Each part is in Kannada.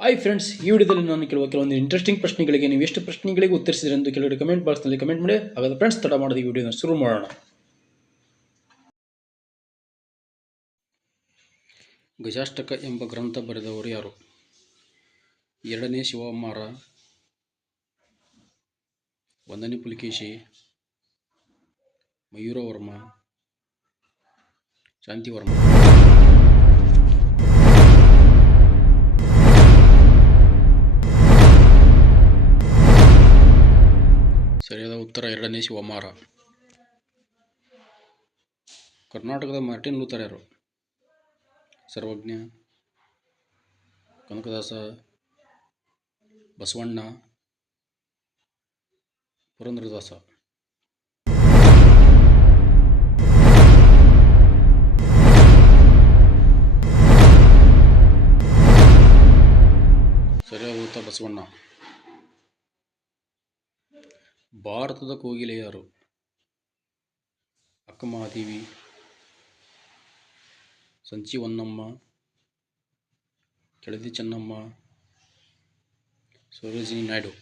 ಹಾಯ್ ಫ್ರೆಂಡ್ಸ್, ಈ ವಿಡಿಯೋದಲ್ಲಿ ನಾನು ಕೆಲವೊಂದು ಇಂಟ್ರೆಸ್ಟಿಂಗ್ ಪ್ರಶ್ನೆಗಳಿಗೆ ನೀವು ಎಷ್ಟು ಪ್ರಶ್ನೆಗಳಿಗೆ ಉತ್ತರಿಸಿದ್ರೆ ಎಂದು ಕೆಲವರು ಕಮೆಂಟ್ ಬಾಕ್ಸ್ನಲ್ಲಿ ಕಮೆಂಟ್ ಮಾಡಿ. ಹಾಗಾದ್ರೆ ಫ್ರೆಂಡ್ಸ್, ತಡ ಮಾಡದೆ ಈ ವಿಡಿಯೋನ ಶುರು ಮಾಡೋಣ. ಗಜಾಷ್ಟಕ ಎಂಬ ಗ್ರಂಥ ಬರೆದವರು ಯಾರು? 2ನೇ ಶಿವಕುಮಾರ, 1ನೇ ಪುಲಿಕೇಶಿ, ಮಯೂರವರ್ಮ, ಶಾಂತಿವರ್ಮ. ಸರಿಯಾದ ಉತ್ತರ 2ನೇ ಶಿವಕುಮಾರ. ಕರ್ನಾಟಕದ ಮಾರ್ಟಿನ್ ಲೂಥರ್ ಯಾರು? ಸರ್ವಜ್ಞ, ಕನಕದಾಸ, ಬಸವಣ್ಣ, ಪುರಂದರದಾಸ. ಸರಿಯಾದ ಉತ್ತರ ಬಸವಣ್ಣ. ಭಾರತದ ಕೋಗಿಲೆ ಯಾರು? ಅಕ್ಕಮಹಾದೇವಿ, ಸಂಚಿ ಹೊನ್ನಮ್ಮ, ಕೆಳದಿ ಚೆನ್ನಮ್ಮ, ಸರೋಜಿನಿ ನಾಯ್ಡು.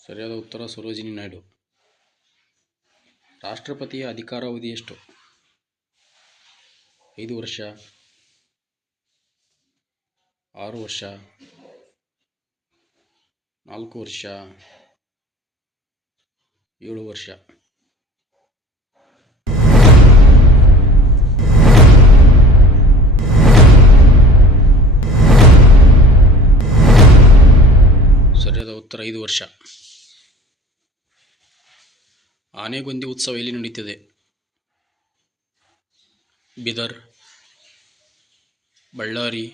ಸರಿಯಾದ ಉತ್ತರ ಸರೋಜಿನಿ ನಾಯ್ಡು. ರಾಷ್ಟ್ರಪತಿಯ ಅಧಿಕಾರಾವಧಿ ಎಷ್ಟು? 5 ವರ್ಷ, 6 ವರ್ಷ, 4 ವರ್ಷ, 7 ವರ್ಷ. ಸರಿಯಾದ ಉತ್ತರ 5 ವರ್ಷ. ಆನೆಗೊಂದಿ ಉತ್ಸವ ಎಲ್ಲಿ ನಡೆಯುತ್ತದೆ? ಬೀದರ್, ಬಳ್ಳಾರಿ,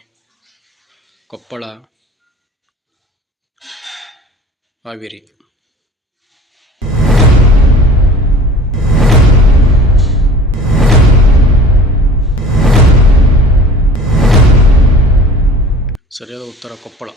ಕೊಪ್ಪಳ, ಹಾವೇರಿ. ಸರಿಯಾದ ಉತ್ತರ ಕೊಪ್ಪಳ.